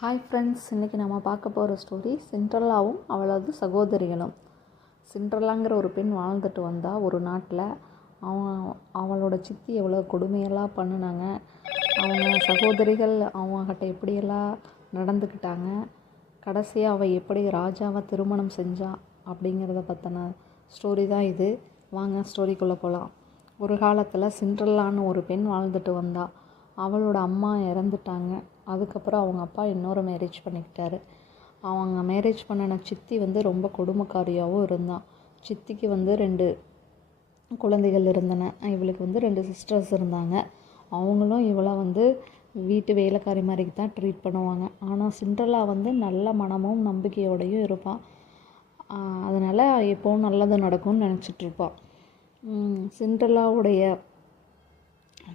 Hi friends, இன்றைக்கி நம்ம பார்க்க போகிற ஸ்டோரி சிண்ட்ரெல்லாவும் அவளது சகோதரிகளும். சிண்ட்ரெல்லாங்கிற ஒரு பெண் வாழ்ந்துட்டு வந்தால் ஒரு நாட்டில். அவளோட சித்தி எவ்வளோ கொடுமையெல்லாம் பண்ணினாங்க, அவங்க சகோதரிகள் அவங்கக்கிட்ட எப்படியெல்லாம் நடந்துக்கிட்டாங்க, கடைசியாக அவள் எப்படி ராஜாவை திருமணம் செஞ்சா அப்படிங்கிறத பற்றின ஸ்டோரி தான் இது. வாங்க ஸ்டோரிக்குள்ளே போகலாம். ஒரு காலத்தில் சிண்ட்ரெல்லான்னு ஒரு பெண் வாழ்ந்துட்டு வந்தாள். அவளோட அம்மா இறந்துட்டாங்க. அதுக்கப்புறம் அவங்க அப்பா இன்னொரு மேரேஜ் பண்ணிக்கிட்டாரு. அவங்க மேரேஜ் பண்ணின சித்தி ரொம்ப கொடுமைக்காரியாகவும் இருந்தான். சித்திக்கு 2 குழந்தைகள் இருந்தன. இவளுக்கு 2 சிஸ்டர்ஸ் இருந்தாங்க. அவங்களும் இவளை வீட்டு வேலைக்காரி மாதிரிக்கு தான் ட்ரீட் பண்ணுவாங்க. ஆனால் சிண்ட்ரெல்லா நல்ல மனமும் நம்பிக்கையோடையும் இருப்பாள். அதனால் எப்போவும் நல்லது நடக்கும்னு நினச்சிட்ருப்பாள். சிண்ட்ரெல்லாவுடைய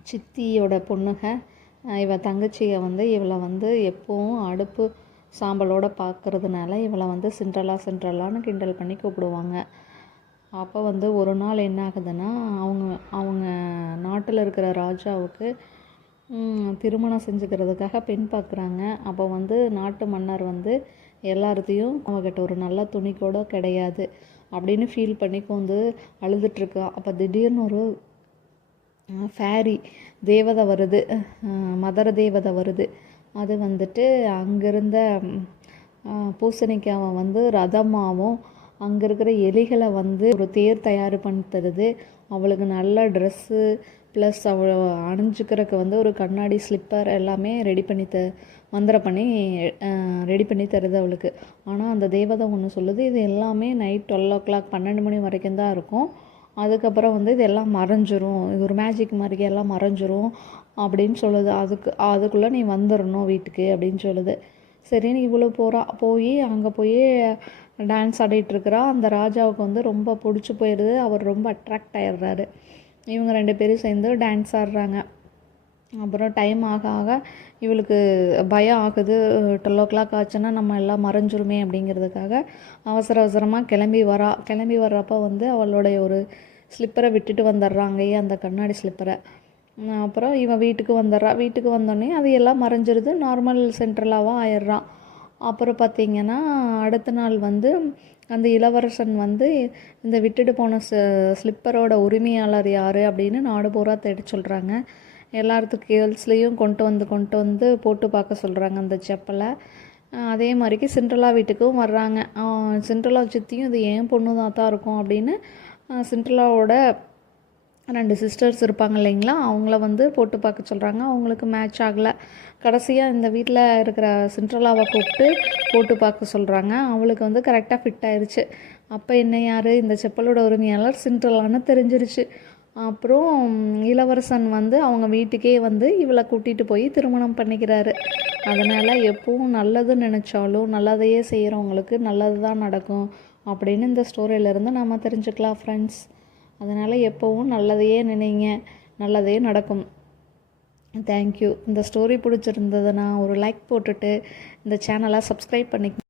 சித்தியோட பொண்ணுங்க இவள் தங்கச்சியை இவளை எப்போவும் அடுப்பு சாம்பலோடு பார்க்குறதுனால இவளை சிண்ட்ரெல்லான்னு கிண்டல் பண்ணி கூப்பிடுவாங்க. அப்போ ஒரு நாள் என்ன ஆகுதுன்னா, அவங்க நாட்டில் இருக்கிற ராஜாவுக்கு திருமணம் செஞ்சுக்கிறதுக்காக பெண் பார்க்குறாங்க. அப்போ நாட்டு மன்னர் எல்லாத்தையும் அவகிட்ட ஒரு நல்ல துணி கூட கிடையாது அப்படின்னு ஃபீல் பண்ணி அழுதுட்ருக்கா. அப்போ திடீர்னு ஒரு ஃபேரி தேவதை வருது, மதர தேவதை வருது. அது அங்கேருந்த பூசணிக்காவை ரதமாகவும் அங்கே இருக்கிற எலிகளை ஒரு தேர் தயார் பண்ணி தருது. அவளுக்கு நல்ல ட்ரெஸ்ஸு ப்ளஸ் அவளை அணிஞ்சிக்கிறதுக்கு ஒரு கண்ணாடி ஸ்லிப்பர் எல்லாமே ரெடி பண்ணி மந்திரம் பண்ணி ரெடி பண்ணி தருது அவளுக்கு. ஆனால் அந்த தேவதை ஒன்று சொல்லுது, இது எல்லாமே நைட் 12 o'clock 12 மணி வரைக்கும் தான் இருக்கும். அதுக்கப்புறம் இது எல்லாம் மறைஞ்சிரும், இது ஒரு மேஜிக் மாதிரி எல்லாம் மறைஞ்சிரும் அப்படின்னு சொல்லுது. அதுக்குள்ளே நீ வந்துடணும் வீட்டுக்கு அப்படின்னு சொல்லுது. சரின்னு இவ்வளோ போய் அங்கே போய் டான்ஸ் ஆடிட்டுருக்கிறா. அந்த ராஜாவுக்கு ரொம்ப பிடிச்சி போயிடுது. அவர் ரொம்ப அட்ராக்ட் ஆகிடுறாரு. இவங்க 2 பேரும் சேர்ந்து டான்ஸ் ஆடுறாங்க. அப்புறம் டைம் ஆக ஆக இவளுக்கு பயம் ஆகுது. 12 o'clock ஆச்சுன்னா நம்ம எல்லாம் மறைஞ்சிருமே அப்படிங்கிறதுக்காக அவசரமாக கிளம்பி வர்றப்போ அவளுடைய ஒரு ஸ்லிப்பரை விட்டுட்டு வந்துடுறாங்க, அந்த கண்ணாடி ஸ்லிப்பரை. அப்புறம் இவன் வீட்டுக்கு வந்துடுறா. வீட்டுக்கு வந்தோடனே அது எல்லாம் மறைஞ்சிருது, நார்மல் சென்ட்ரலாவாக ஆயிடுறான். அப்புறம் பார்த்திங்கன்னா அடுத்த நாள் அந்த இளவரசன் இந்த விட்டுட்டு போன ஸ்லிப்பரோட உரிமையாளர் யார் அப்படின்னு நாடு பூரா தேடி சொல்கிறாங்க. எல்லாத்துக்கு கேர்ள்ஸ்லேயும் கொண்டு வந்து போட்டு பார்க்க சொல்கிறாங்க அந்த செப்பலை. அதே மாதிரிக்கு சிண்ட்ரெல்லா வீட்டுக்கும் வர்றாங்க. சிண்ட்ரெல்லா சித்தியும் இது ஏன் பொண்ணு தான் இருக்கும் அப்படின்னு சிண்ட்ரெல்லாவோட 2 சிஸ்டர்ஸ் இருப்பாங்க இல்லைங்களா, அவங்கள போட்டு பார்க்க சொல்கிறாங்க. அவங்களுக்கு மேட்ச் ஆகலை. கடைசியாக இந்த வீட்டில் இருக்கிற சிண்ட்ரெல்லாவை கூப்பிட்டு போட்டு பார்க்க சொல்கிறாங்க. அவளுக்கு கரெக்டாக ஃபிட் ஆயிடுச்சு. அப்போ என்ன யார், இந்த செப்பலோட உரிமையாளர் சிண்ட்ரெல்லான்னு தெரிஞ்சிருச்சு. அப்புறம் இளவரசன் அவங்க வீட்டுக்கே இவளை கூட்டிகிட்டு போய் திருமணம் பண்ணிக்கிறாரு. அதனால் எப்பவும் நல்லது நினச்சாலும் நல்லதையே செய்கிறவங்களுக்கு நல்லது தான் நடக்கும் அப்படின்னு இந்த ஸ்டோரியிலேருந்து நம்ம தெரிஞ்சுக்கலாம் ஃப்ரெண்ட்ஸ். அதனால் எப்போவும் நல்லதையே நினைங்க, நல்லதே நடக்கும். தேங்க்யூ. இந்த ஸ்டோரி பிடிச்சிருந்ததுன்னா ஒரு லைக் போட்டுட்டு இந்த சேனலை சப்ஸ்கிரைப் பண்ணிக்க.